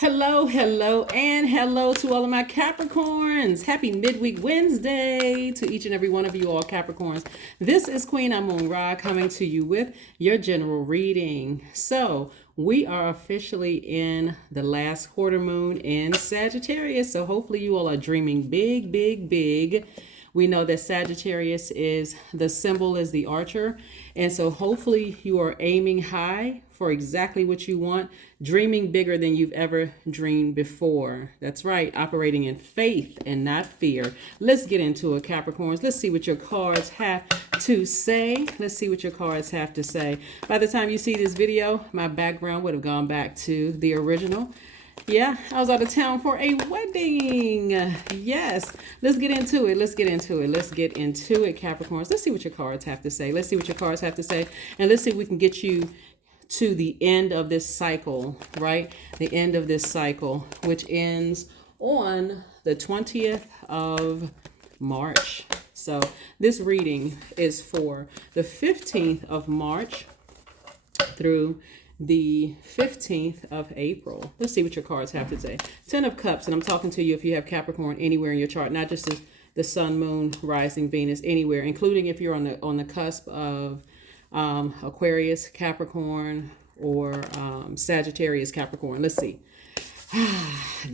Hello, hello, and hello to all of my Capricorns. Happy midweek Wednesday to each and every one of you all Capricorns. This is Queen Amun Ra coming to you with your general reading. So we are officially in the last quarter moon in Sagittarius. So hopefully you all are dreaming big, big, big. We know that Sagittarius is the symbol is the archer. And so hopefully you are aiming high for exactly what you want, dreaming bigger than you've ever dreamed before. That's right, operating in faith and not fear. Let's get into it, Capricorns. Let's see what your cards have to say. Let's see what your cards have to say. By the time you see this video, my background would have gone back to the original. Yeah, I was out of town for a wedding. Yes. Let's get into it. Let's get into it. Let's get into it, Capricorns. Let's see what your cards have to say. Let's see what your cards have to say. And let's see if we can get you to the end of this cycle, right? The end of this cycle, which ends on the 20th of March. So this reading is for the 15th of March through the 15th of April. Let's see what your cards have to say. 10 of Cups, and I'm talking to you if you have Capricorn anywhere in your chart, not just the Sun, Moon, Rising, Venus, anywhere, including if you're on the cusp of Aquarius, Capricorn, or Sagittarius, Capricorn. Let's see.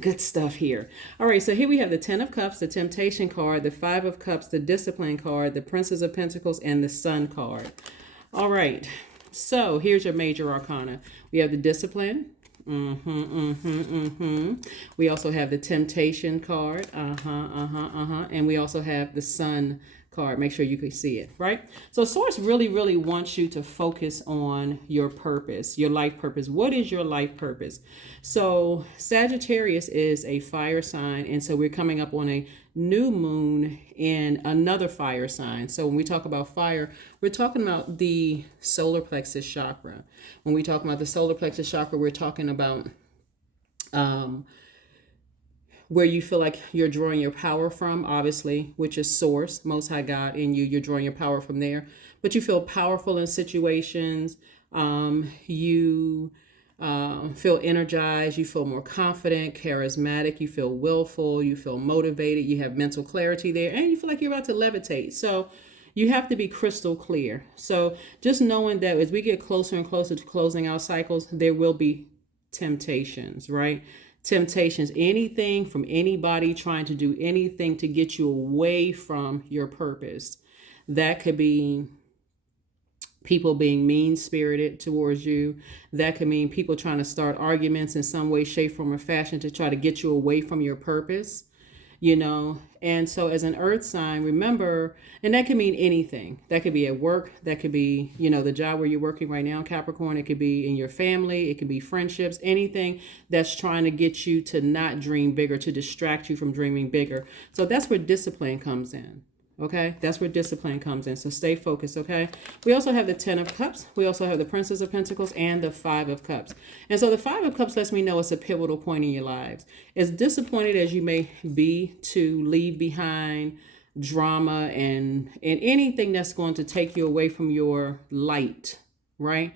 Good stuff here. All right, so here we have the 10 of Cups, the Temptation card, the 5 of Cups, the Discipline card, the Princess of Pentacles, and the Sun card. All right. So here's your major arcana. We have the Discipline. We also have the Temptation card. And we also have the Sun card. Make sure you can see it, right? So Source really, really wants you to focus on your purpose, your life purpose. What is your life purpose? So Sagittarius is a fire sign. And so we're coming up on a new moon in another fire sign. So when we talk about fire, we're talking about the solar plexus chakra. When we talk about the solar plexus chakra, we're talking about where you feel like you're drawing your power from, obviously, which is Source, Most High God in you. You're drawing your power from there. But you feel powerful in situations. You feel energized. You feel more confident, charismatic. You feel willful. You feel motivated. You have mental clarity there. And you feel like you're about to levitate. So you have to be crystal clear. So just knowing that as we get closer and closer to closing out cycles, there will be temptations, right? Temptations, anything from anybody trying to do anything to get you away from your purpose. That could be people being mean-spirited towards you. That could mean people trying to start arguments in some way, shape, form, or fashion to try to get you away from your purpose, you know. And so as an earth sign, remember, and that can mean anything. That could be at work. That could be, you know, the job where you're working right now, Capricorn. It could be in your family. It could be friendships, anything that's trying to get you to not dream bigger, to distract you from dreaming bigger. So that's where discipline comes in. Okay, that's where discipline comes in. So stay focused, okay? We also have the 10 of Cups. We also have the Princess of Pentacles and the 5 of Cups. And so the 5 of Cups lets me know it's a pivotal point in your lives. As disappointed as you may be to leave behind drama and anything that's going to take you away from your light, right?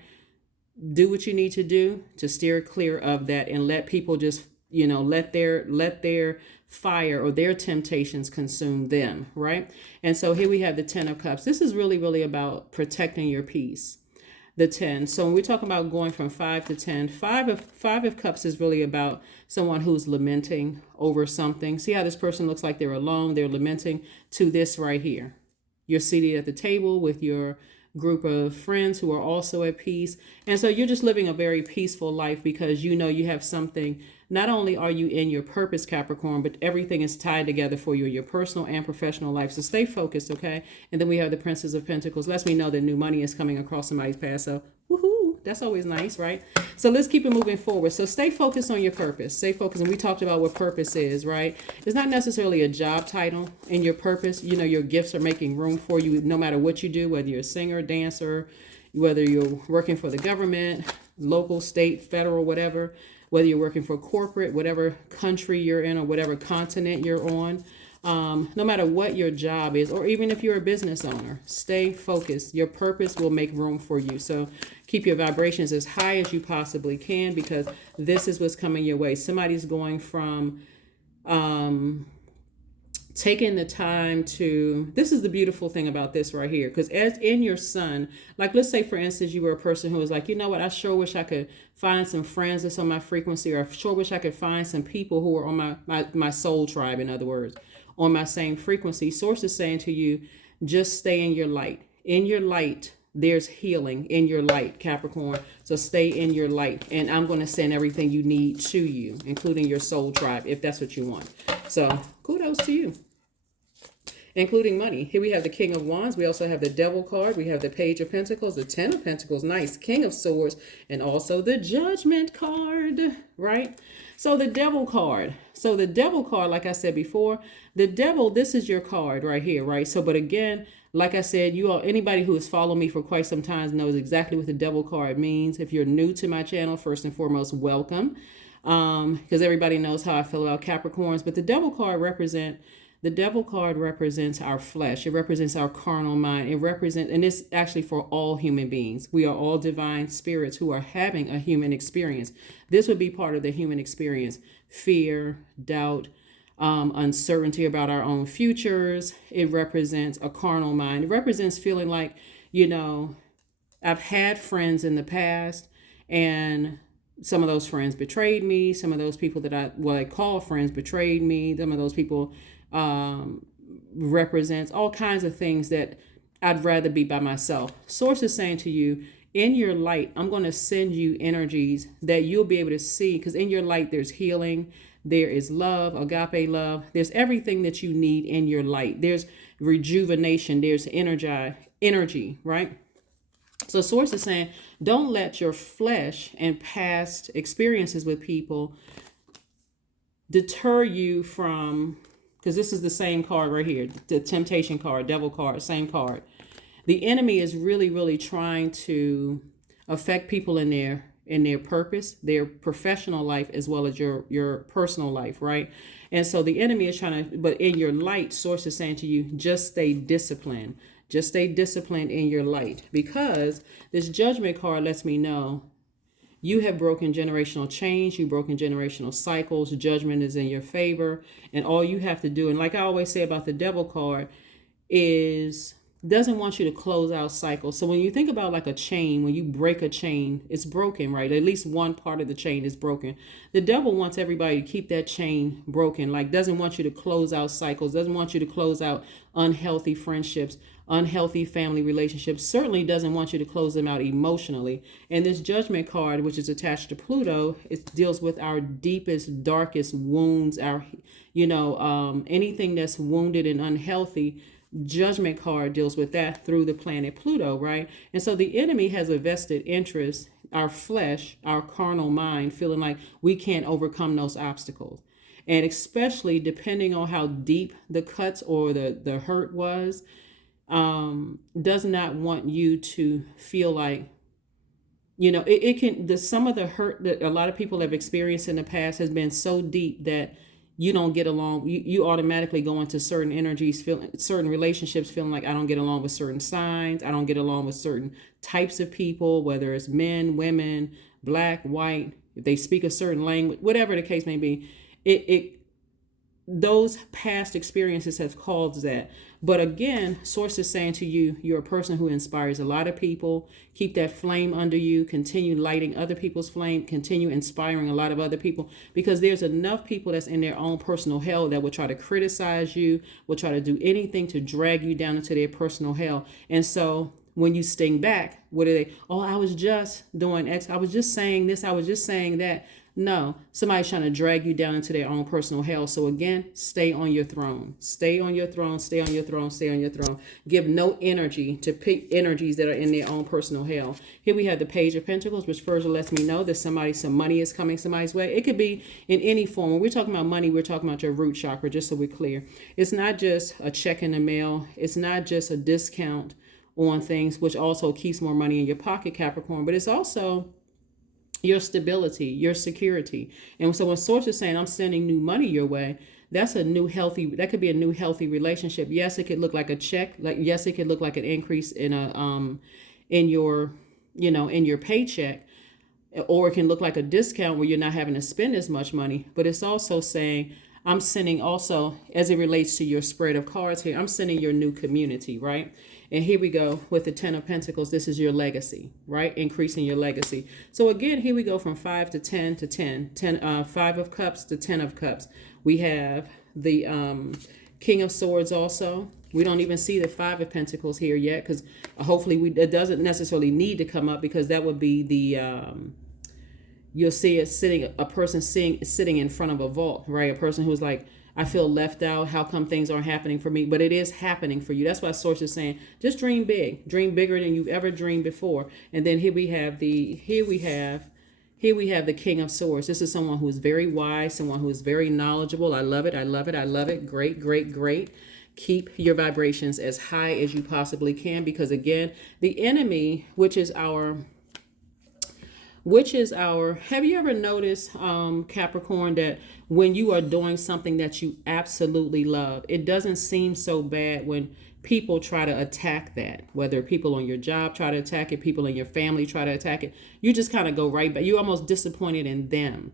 Do what you need to do to steer clear of that and let people just, you know, let their fire or their temptations consume them, right? And so here we have the 10 of Cups. This is really, really about protecting your peace. The 10. So when we talk about going from 5 to 10, 5 of Cups is really about someone who's lamenting over something. See how this person looks like they're alone, they're lamenting to this right here. You're seated at the table with your group of friends who are also at peace. And so you're just living a very peaceful life because you know you have something. Not only are you in your purpose, Capricorn, but everything is tied together for you in your personal and professional life. So stay focused, okay? And then we have the Princess of Pentacles. Lets me know that new money is coming across somebody's path. So woohoo, that's always nice, right? So let's keep it moving forward. So stay focused on your purpose. Stay focused. And we talked about what purpose is, right? It's not necessarily a job title in your purpose. You know, your gifts are making room for you no matter what you do, whether you're a singer, dancer, whether you're working for the government, local, state, federal, whatever, whether you're working for corporate, whatever country you're in or whatever continent you're on. No matter what your job is, or even if you're a business owner, stay focused. Your purpose will make room for you. So keep your vibrations as high as you possibly can, because this is what's coming your way. Somebody's going from taking the time to, this is the beautiful thing about this right here, because as in your sun, like let's say for instance you were a person who was like, you know what, I sure wish I could find some friends that's on my frequency, or I sure wish I could find some people who are on my soul tribe, in other words, on my same frequency. Source is saying to you, just stay in your light. In your light, there's healing in your light, Capricorn. So stay in your light, and I'm going to send everything you need to you, including your soul tribe, if that's what you want. So kudos to you, including money. Here we have the King of Wands. We also have the Devil card. We have the Page of Pentacles, the Ten of Pentacles, nice, King of Swords, and also the Judgment card, right? So the Devil card. So the Devil card, like I said before, the Devil, this is your card right here, right? So, but again, like I said, you all, anybody who has followed me for quite some time knows exactly what the Devil card means. If you're new to my channel, first and foremost, welcome. Because everybody knows how I feel about Capricorns. But the Devil card represents our flesh. It represents our carnal mind. It represents, and it's actually for all human beings. We are all divine spirits who are having a human experience. This would be part of the human experience: fear, doubt, uncertainty about our own futures. It represents a carnal mind. It represents feeling like, you know, I've had friends in the past, and some of those friends betrayed me. Some of those people that I call friends betrayed me. Some of those people represents all kinds of things that I'd rather be by myself. Source is saying to you, in your light, I'm going to send you energies that you'll be able to see, because in your light, there's healing, there is love, agape love. There's everything that you need in your light. There's rejuvenation, there's energy, right? So source is saying, don't let your flesh and past experiences with people deter you from, because this is the same card right here, the Temptation card, Devil card, same card. The enemy is really, really trying to affect people in their purpose, their professional life, as well as your personal life, right? And so the enemy is trying to, but in your light, source is saying to you, just stay disciplined. Just stay disciplined in your light, because this Judgment card lets me know you have broken generational change. You've broken generational cycles. Judgment is in your favor. And all you have to do, and like I always say about the Devil card, is doesn't want you to close out cycles. So when you think about like a chain, when you break a chain, it's broken, right? At least one part of the chain is broken. The Devil wants everybody to keep that chain broken, like doesn't want you to close out cycles, doesn't want you to close out unhealthy friendships, unhealthy family relationships, certainly doesn't want you to close them out emotionally. And this Judgment card, which is attached to Pluto, it deals with our deepest, darkest wounds, our, anything that's wounded and unhealthy. Judgment card deals with that through the planet Pluto, right? And so the enemy has a vested interest, our flesh, our carnal mind, feeling like we can't overcome those obstacles. And especially depending on how deep the cuts or the hurt was, does not want you to feel like, some of the hurt that a lot of people have experienced in the past has been so deep that you don't get along. You automatically go into certain energies, certain relationships, feeling like I don't get along with certain signs. I don't get along with certain types of people, whether it's men, women, black, white, if they speak a certain language, whatever the case may be. Those past experiences have caused that. But again, source is saying to you, you're a person who inspires a lot of people. Keep that flame under you. Continue lighting other people's flame. Continue inspiring a lot of other people, because there's enough people that's in their own personal hell that will try to criticize you, will try to do anything to drag you down into their personal hell. And so when you sting back, what are they? Oh, I was just doing X. I was just saying this. I was just saying that. No, somebody's trying to drag you down into their own personal hell. So again, stay on your throne. Stay on your throne. Stay on your throne. Stay on your throne. Give no energy to energies that are in their own personal hell. Here we have the Page of Pentacles, which further lets me know that some money is coming somebody's way. It could be in any form. When we're talking about money, we're talking about your root chakra, just so we're clear. It's not just a check in the mail. It's not just a discount on things, which also keeps more money in your pocket, Capricorn, but it's also your stability, your security. And so when source is saying I'm sending new money your way, that's a new healthy, that could be a new healthy relationship. Yes, it could look like a check. Like yes, it could look like an increase in a in your, in your paycheck, or it can look like a discount where you're not having to spend as much money. But it's also saying I'm sending, also as it relates to your spread of cards here, I'm sending your new community, right? And here we go with the 10 of Pentacles. This is your legacy, right? Increasing your legacy. So again, here we go from 5 to 10 to 10, 5 of Cups to 10 of Cups. We have the King of Swords also. We don't even see the 5 of Pentacles here yet, because hopefully it doesn't necessarily need to come up, because that would be the you'll see it sitting, a person sitting in front of a vault, right? A person who's like, I feel left out. How come things aren't happening for me? But it is happening for you. That's why Source is saying, just dream big, dream bigger than you've ever dreamed before. And then here we have the King of Swords. This is someone who is very wise, someone who is very knowledgeable. I love it. I love it. I love it. Great, great, great. Keep your vibrations as high as you possibly can, because again, the enemy, which is our, have you ever noticed, Capricorn, that when you are doing something that you absolutely love, it doesn't seem so bad when people try to attack that, whether people on your job try to attack it, people in your family try to attack it, you just kind of go right back. You're almost disappointed in them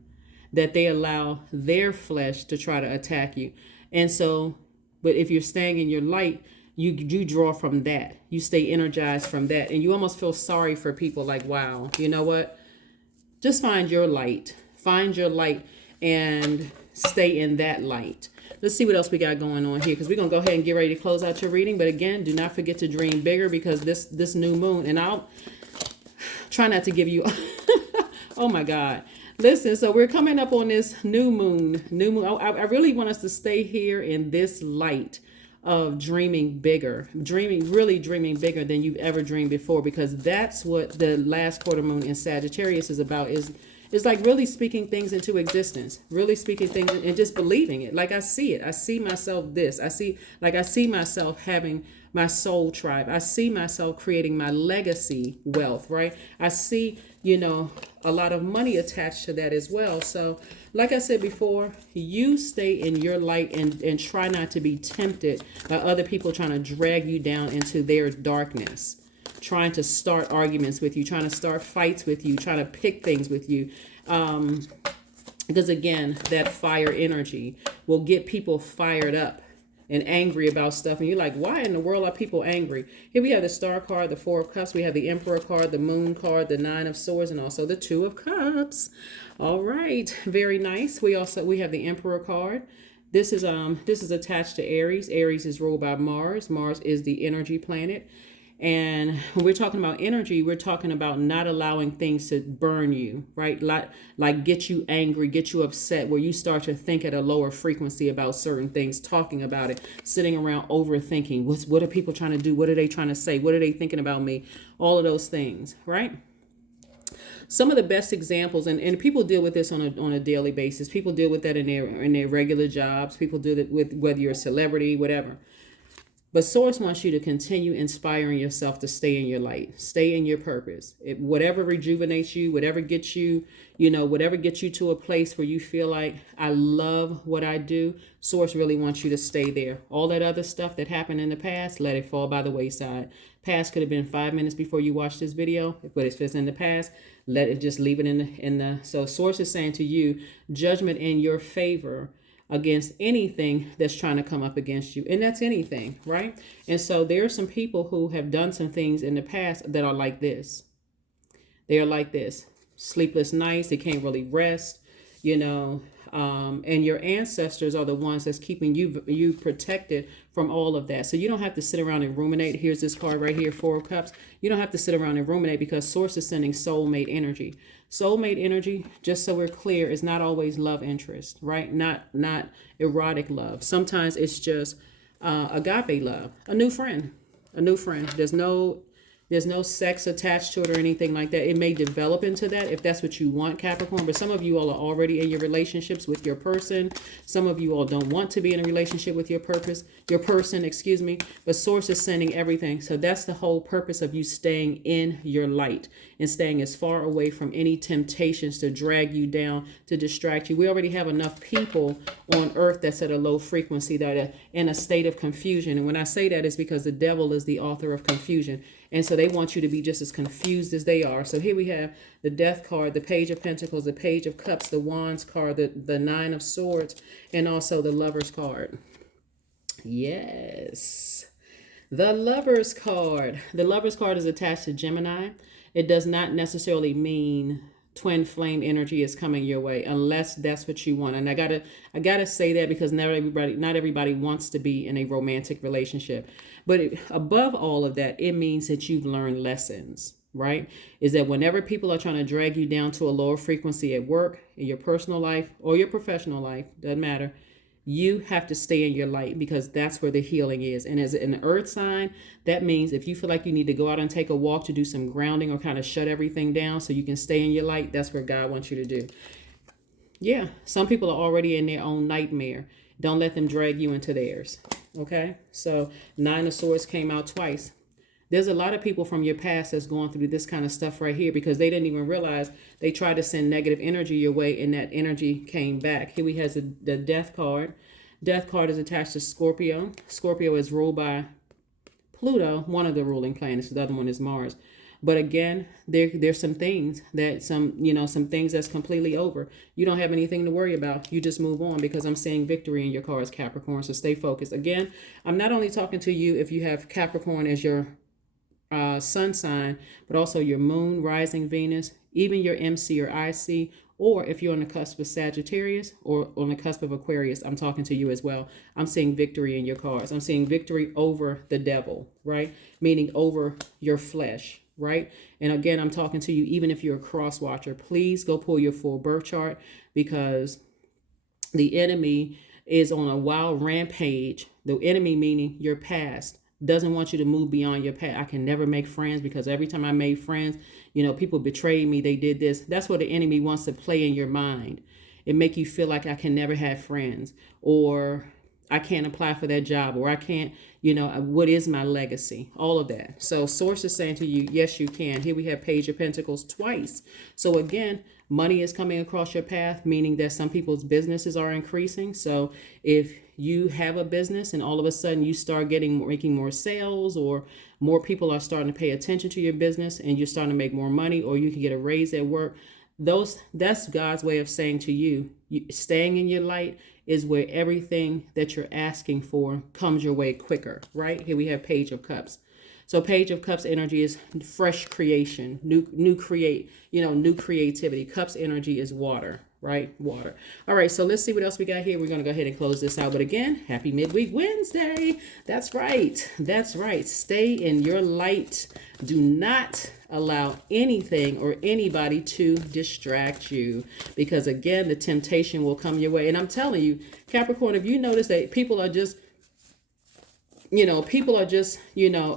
that they allow their flesh to try to attack you. And so, but if you're staying in your light, you draw from that. You stay energized from that. And you almost feel sorry for people, like, wow, you know what? Just find your light. Find your light and stay in that light. Let's see what else we got going on here, because we're going to go ahead and get ready to close out your reading. But again, do not forget to dream bigger, because this new moon, and I'll try not to give you, oh my God. Listen, so we're coming up on this new moon. I really want us to stay here in this light of dreaming bigger, really dreaming bigger than you've ever dreamed before, because that's what the last quarter moon in Sagittarius is about, is like really speaking things into existence, really speaking things and just believing it. Like I see it. I see myself this. I see myself having my soul tribe. I see myself creating my legacy wealth, right? I see, a lot of money attached to that as well. So like I said before, you stay in your light and try not to be tempted by other people trying to drag you down into their darkness, trying to start arguments with you, trying to start fights with you, trying to pick things with you. Because again, that fire energy will get people fired up and angry about stuff. And you're like, why in the world are people angry? Here we have the Star card, the 4 of Cups. We have the Emperor card, the Moon card, the 9 of Swords, and also the 2 of Cups. All right. Very nice. We have the Emperor card. This is attached to Aries. Aries is ruled by Mars. Mars is the energy planet. And when we're talking about energy, we're talking about not allowing things to burn you, right? Like get you angry, get you upset, where you start to think at a lower frequency about certain things, talking about it, sitting around overthinking. What are people trying to do? What are they trying to say? What are they thinking about me? All of those things, right? Some of the best examples, and people deal with this on a daily basis. People deal with that in their regular jobs. People do that with whether you're a celebrity, whatever. But Source wants you to continue inspiring yourself to stay in your light, stay in your purpose. Whatever rejuvenates you, whatever gets you, whatever gets you to a place where you feel like, I love what I do, Source really wants you to stay there. All that other stuff that happened in the past, let it fall by the wayside. Past could have been 5 minutes before you watched this video, but if it's in the past, leave it in the. So Source is saying to you, judgment in your favor against anything that's trying to come up against you. And that's anything, right? And so there are some people who have done some things in the past that are like this. They are like this. Sleepless nights, they can't really rest, and your ancestors are the ones that's keeping you protected from all of that. So you don't have to sit around and ruminate. Here's this card right here, 4 of Cups. You don't have to sit around and ruminate, because Source is sending soulmate energy. Soulmate energy, just so we're clear, is not always love interest, right? Not erotic love. Sometimes it's just agape love, a new friend. There's no There's no sex attached to it or anything like that. It may develop into that if that's what you want, Capricorn. But some of you all are already in your relationships with your person. Some of you all don't want to be in a relationship with your person, excuse me. But Source is sending everything. So that's the whole purpose of you staying in your light and staying as far away from any temptations to drag you down, to distract you. We already have enough people on earth that's at a low frequency, that are in a state of confusion. And when I say that, it's because the devil is the author of confusion. And so they want you to be just as confused as they are. So here we have the Death card, the Page of Pentacles, the Page of Cups, the Wands card, the Nine of Swords, and also the Lovers card. Yes. The Lovers card. The Lovers card is attached to Gemini. It does not necessarily mean twin flame energy is coming your way, unless that's what you want. And I gotta say that because not everybody wants to be in a romantic relationship. But above all of that, it means that you've learned lessons, right? Is that whenever people are trying to drag you down to a lower frequency at work, in your personal life or your professional life, doesn't matter, you have to stay in your light, because that's where the healing is. And as an earth sign, that means if you feel like you need to go out and take a walk to do some grounding or kind of shut everything down so you can stay in your light, that's where God wants you to do. Yeah, some people are already in their own nightmare. Don't let them drag you into theirs. Okay, so Nine of Swords came out twice. There's a lot of people from your past that's going through this kind of stuff right here, because they didn't even realize they tried to send negative energy your way, and that energy came back. Here we have the Death card. Death card is attached to Scorpio. Scorpio is ruled by Pluto, one of the ruling planets. The other one is Mars. But again, there's some things some things that's completely over. You don't have anything to worry about. You just move on, because I'm seeing victory in your cards, Capricorn. So stay focused. Again, I'm not only talking to you if you have Capricorn as your sun sign, but also your moon, rising Venus, even your MC or IC, or if you're on the cusp of Sagittarius or on the cusp of Aquarius, I'm talking to you as well. I'm seeing victory in your cards. I'm seeing victory over the devil, right? Meaning over your flesh, right? And again, I'm talking to you even if you're a cross watcher. Please go pull your full birth chart, because the enemy is on a wild rampage. The enemy, meaning your past, doesn't want you to move beyond your past. I can never make friends because every time I made friends, people betrayed me. They did this. That's what the enemy wants to play in your mind. It make you feel like I can never have friends, or I can't apply for that job, or I can't, what is my legacy? All of that. So Source is saying to you, yes, you can. Here we have Page of Pentacles twice. So again, money is coming across your path, meaning that some people's businesses are increasing. So if you have a business and all of a sudden you start making more sales, or more people are starting to pay attention to your business and you're starting to make more money, or you can get a raise at work, that's God's way of saying to you, staying in your light is where everything that you're asking for comes your way quicker, right? Here we have Page of Cups. So Page of Cups energy is fresh creation, new creativity. Cups energy is water, right? Water. All right, so let's see what else we got here. We're going to go ahead and close this out. But again, happy midweek Wednesday. That's right. That's right. Stay in your light. Do not allow anything or anybody to distract you, because again, the temptation will come your way. And I'm telling you, Capricorn, if you notice that people are just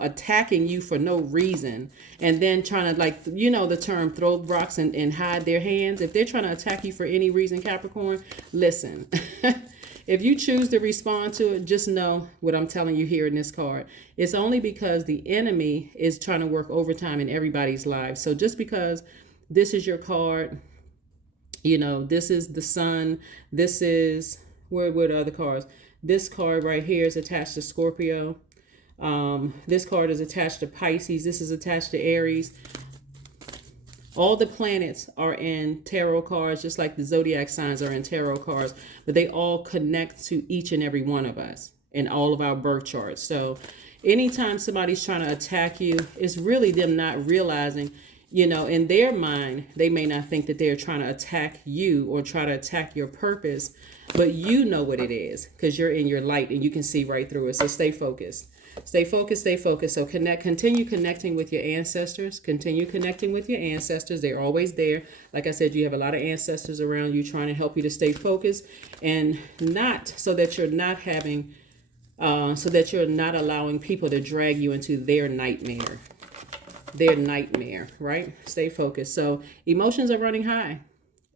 attacking you for no reason, and then trying to, the term throw rocks and hide their hands. If they're trying to attack you for any reason, Capricorn, listen, if you choose to respond to it, just know what I'm telling you here in this card. It's only because the enemy is trying to work overtime in everybody's lives. So just because this is your card, this is the sun, this is, where are the other cards? This card right here is attached to Scorpio. This card is attached to Pisces. This is attached to Aries. All the planets are in tarot cards, just like the zodiac signs are in tarot cards, but they all connect to each and every one of us in all of our birth charts. So anytime somebody's trying to attack you, it's really them not realizing, in their mind, they may not think that they're trying to attack you or try to attack your purpose, but you know what it is because you're in your light and you can see right through it. So stay focused. Stay focused, stay focused. So continue connecting with your ancestors. Continue connecting with your ancestors. They're always there. Like I said, you have a lot of ancestors around you trying to help you to stay focused, and not so that you're not allowing people to drag you into their nightmare. their nightmare, right? Stay focused. So emotions are running high.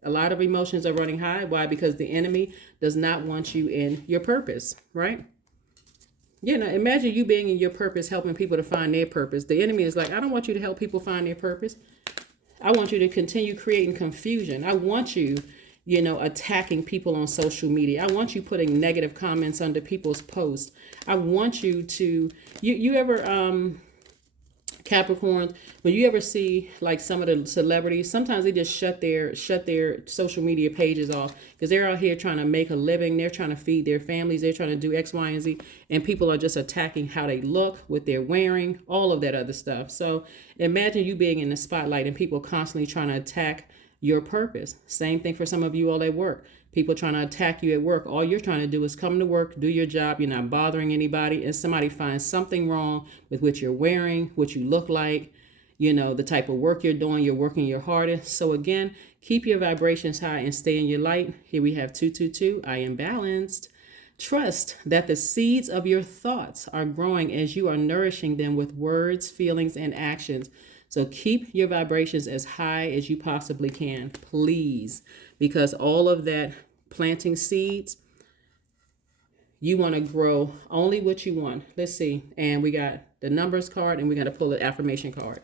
A lot of emotions are running high. Why? Because the enemy does not want you in your purpose, right? Imagine you being in your purpose, helping people to find their purpose. The enemy is like, I don't want you to help people find their purpose. I want you to continue creating confusion. I want you, attacking people on social media. I want you putting negative comments under people's posts. I want you to, you ever, Capricorns, when you ever see like some of the celebrities, sometimes they just shut their social media pages off because they're out here trying to make a living. They're trying to feed their families. They're trying to do X, Y, and Z. And people are just attacking how they look, what they're wearing, all of that other stuff. So imagine you being in the spotlight and people constantly trying to attack your purpose. Same thing for some of you all at work. People trying to attack you at work. All you're trying to do is come to work, do your job. You're not bothering anybody. And somebody finds something wrong with what you're wearing, what you look like, the type of work you're doing. You're working your hardest. So again, keep your vibrations high and stay in your light. Here we have 222. I am balanced. Trust that the seeds of your thoughts are growing as you are nourishing them with words, feelings, and actions. So keep your vibrations as high as you possibly can, please, because all of that planting seeds, you want to grow only what you want. Let's see. And we got the numbers card and we're going to pull the affirmation card.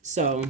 So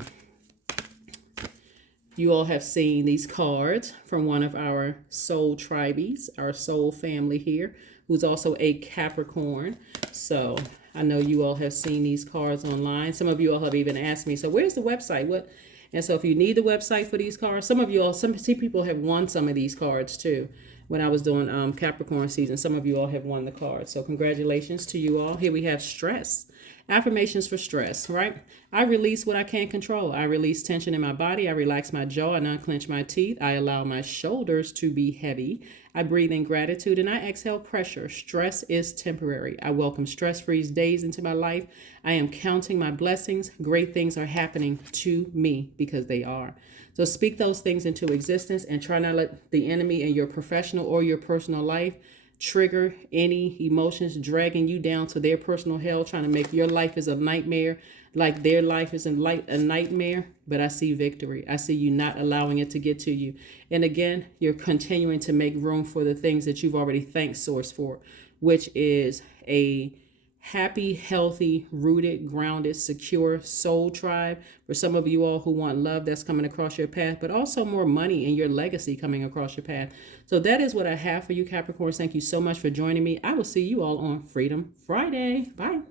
you all have seen these cards from one of our soul tribees, our soul family here, who's also a Capricorn. So I know you all have seen these cards online. Some of you all have even asked me, so where's the website? What? And so if you need the website for these cards, some people have won some of these cards too. When I was doing Capricorn season, some of you all have won the cards. So congratulations to you all. Here we have stress. Affirmations for stress, right? I release what I can't control. I release tension in my body. I relax my jaw and unclench my teeth. I allow my shoulders to be heavy. I breathe in gratitude and I exhale pressure. Stress is temporary. I welcome stress-free days into my life. I am counting my blessings. Great things are happening to me because they are. So speak those things into existence and try not to let the enemy in your professional or your personal life trigger any emotions dragging you down to their personal hell, trying to make your life is a nightmare, like their life is a nightmare. But I see victory. I see you not allowing it to get to you. And again, you're continuing to make room for the things that you've already thanked Source for, which is a happy, healthy, rooted, grounded, secure soul tribe. For some of you all who want love that's coming across your path, but also more money and your legacy coming across your path. So that is what I have for you, Capricorns. Thank you so much for joining me. I will see you all on Freedom Friday. Bye.